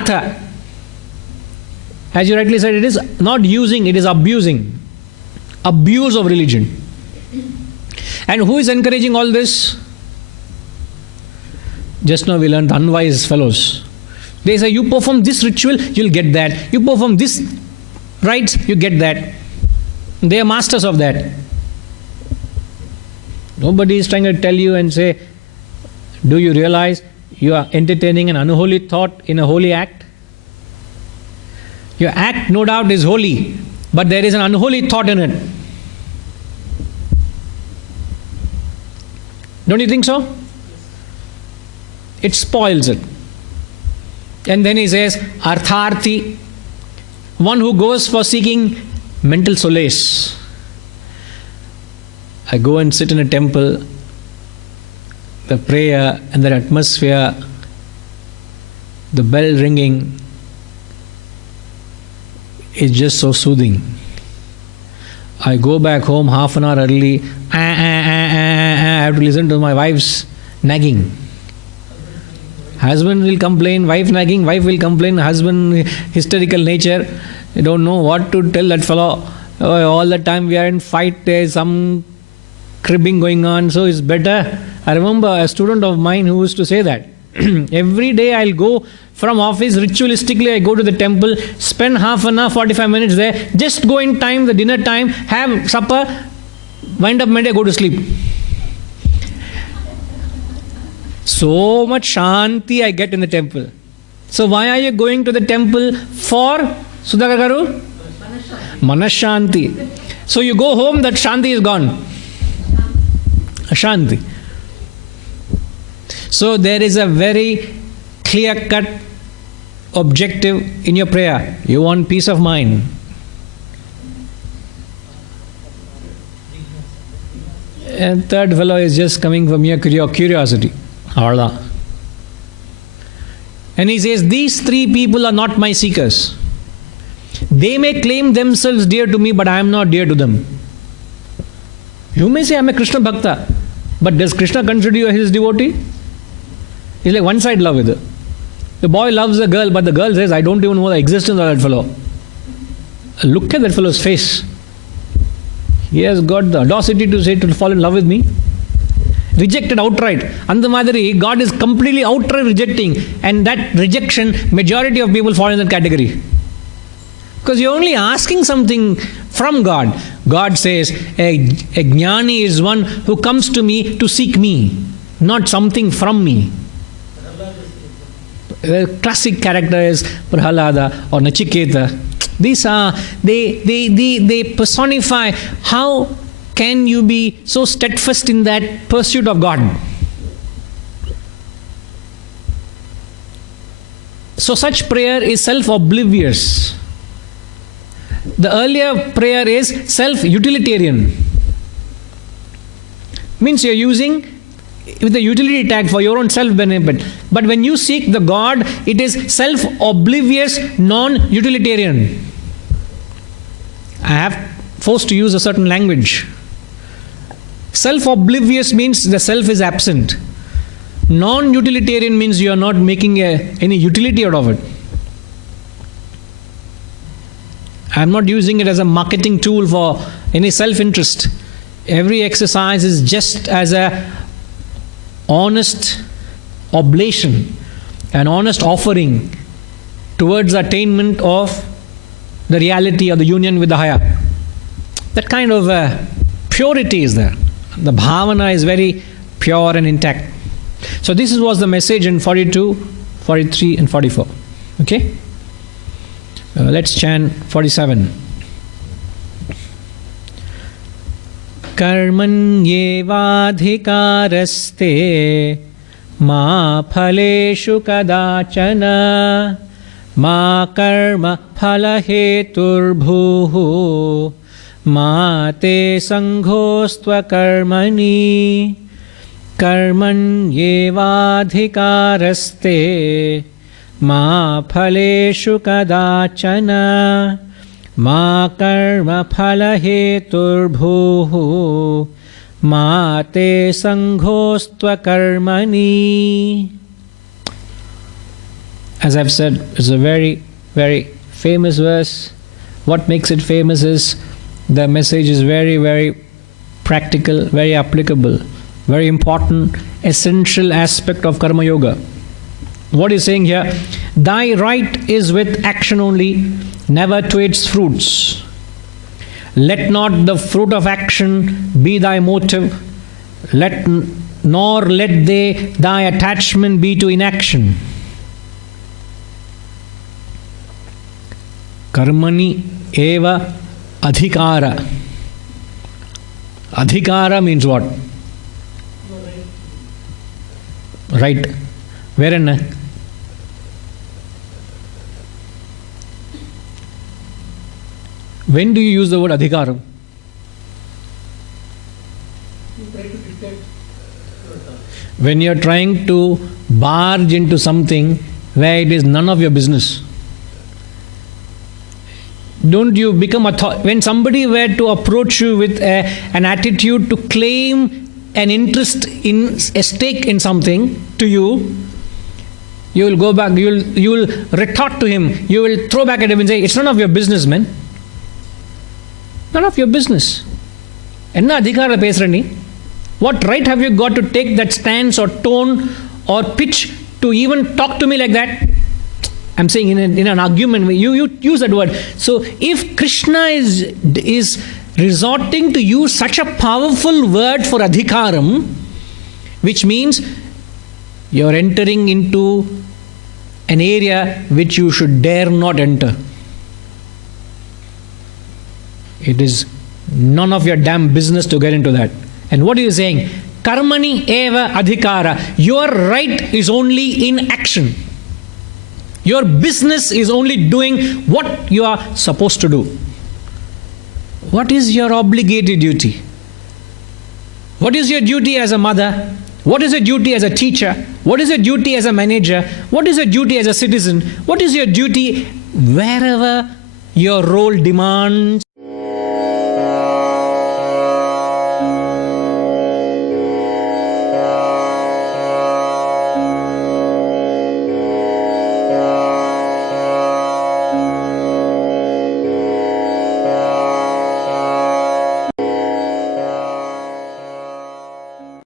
artha. As you rightly said, it is not using, it is abusing. Abuse of religion. And who is encouraging all this? Just now we learned the unwise fellows. They say, you perform this ritual, you'll get that. You perform this rites, you get that. They are masters of that. Nobody is trying to tell you and say, do you realize you are entertaining an unholy thought in a holy act? Your act, no doubt, is holy, but there is an unholy thought in it. Don't you think so? It spoils it. And then he says, artharthi, one who goes for seeking mental solace. I go and sit in a temple, the prayer and the atmosphere, the bell ringing is just so soothing. I go back home half an hour early, I have to listen to my wife's nagging. Husband will complain, wife nagging, wife will complain, husband hysterical nature. You don't know what to tell that fellow. All the time we are in fight, there is some cribbing going on, so it's better. I remember a student of mine who used to say that. Every day I'll go from office, ritualistically I go to the temple, spend half an hour, 45 minutes there, just go in time, the dinner time, have supper, wind up midday, go to sleep. So much shanti I get in the temple. So why are you going to the temple for, Sudhakar Garu? Manashanti. So you go home, that shanti is gone. Ashanti. So there is a very clear-cut objective in your prayer. You want peace of mind. And third fellow is just coming from mere curiosity. And he says, these three people are not my seekers. They may claim themselves dear to me, but I am not dear to them. You may say, I am a Krishna Bhakta, but does Krishna consider you his devotee? It's like one-side love with her. The boy loves the girl, but the girl says, I don't even know the existence of that fellow. Look at that fellow's face. He has got the audacity to say, to fall in love with me. Rejected outright. Andamadari, God is completely outright rejecting, and that rejection, majority of people fall in that category. Because you're only asking something from God. God says, a jnani is one who comes to me to seek me, not something from me. The classic character is Prahalada or Nachiketa. These are, they personify how can you be so steadfast in that pursuit of God. So such prayer is self-oblivious. The earlier prayer is self-utilitarian. Means you're using with the utility tag for your own self-benefit. But when you seek the God, it is self-oblivious, non-utilitarian. I have forced to use a certain language. Self-oblivious means the self is absent. Non-utilitarian means you are not making any utility out of it. I am not using it as a marketing tool for any self-interest. Every exercise is just as a honest oblation, an honest offering towards attainment of the reality of the union with the higher. That kind of purity is there. The bhavana is very pure and intact. So this was the message in 42, 43 and 44. Okay? Let's chant 47. Karmanyevadhikaraste ma phaleshu kadachana ma karma phalaheturbhuhu ma te sanghostva karmani karmanyevadhikaraste ma phaleshu kadachana ma karma phalaheturbhuhu ma te sanghostva karmani. As I've said, it's a very, very famous verse. What makes it famous is the message is very, very practical, very applicable, very important, essential aspect of Karma Yoga. What is saying here? Thy right is with action only, never to its fruits. Let not the fruit of action be thy motive, nor let thy attachment be to inaction. Karmani eva adhikara. Adhikara means what? Right. Where in? When do you use the word adhikaram? When you are trying to barge into something where it is none of your business. Don't you become when somebody were to approach you with an attitude to claim an interest in a stake in something to you, you will go back, you will retort to him, you will throw back at him and say, it's none of your business, man. None of your business. Enna adhikara pesrani? What right have you got to take that stance or tone or pitch to even talk to me like that? I'm saying in an argument, you use that word. So if Krishna is resorting to use such a powerful word for adhikaram, which means you're entering into an area which you should dare not enter. It is none of your damn business to get into that. And what are you saying? Karmani eva adhikara. Your right is only in action. Your business is only doing what you are supposed to do. What is your obligated duty? What is your duty as a mother? What is your duty as a teacher? What is your duty as a manager? What is your duty as a citizen? What is your duty wherever your role demands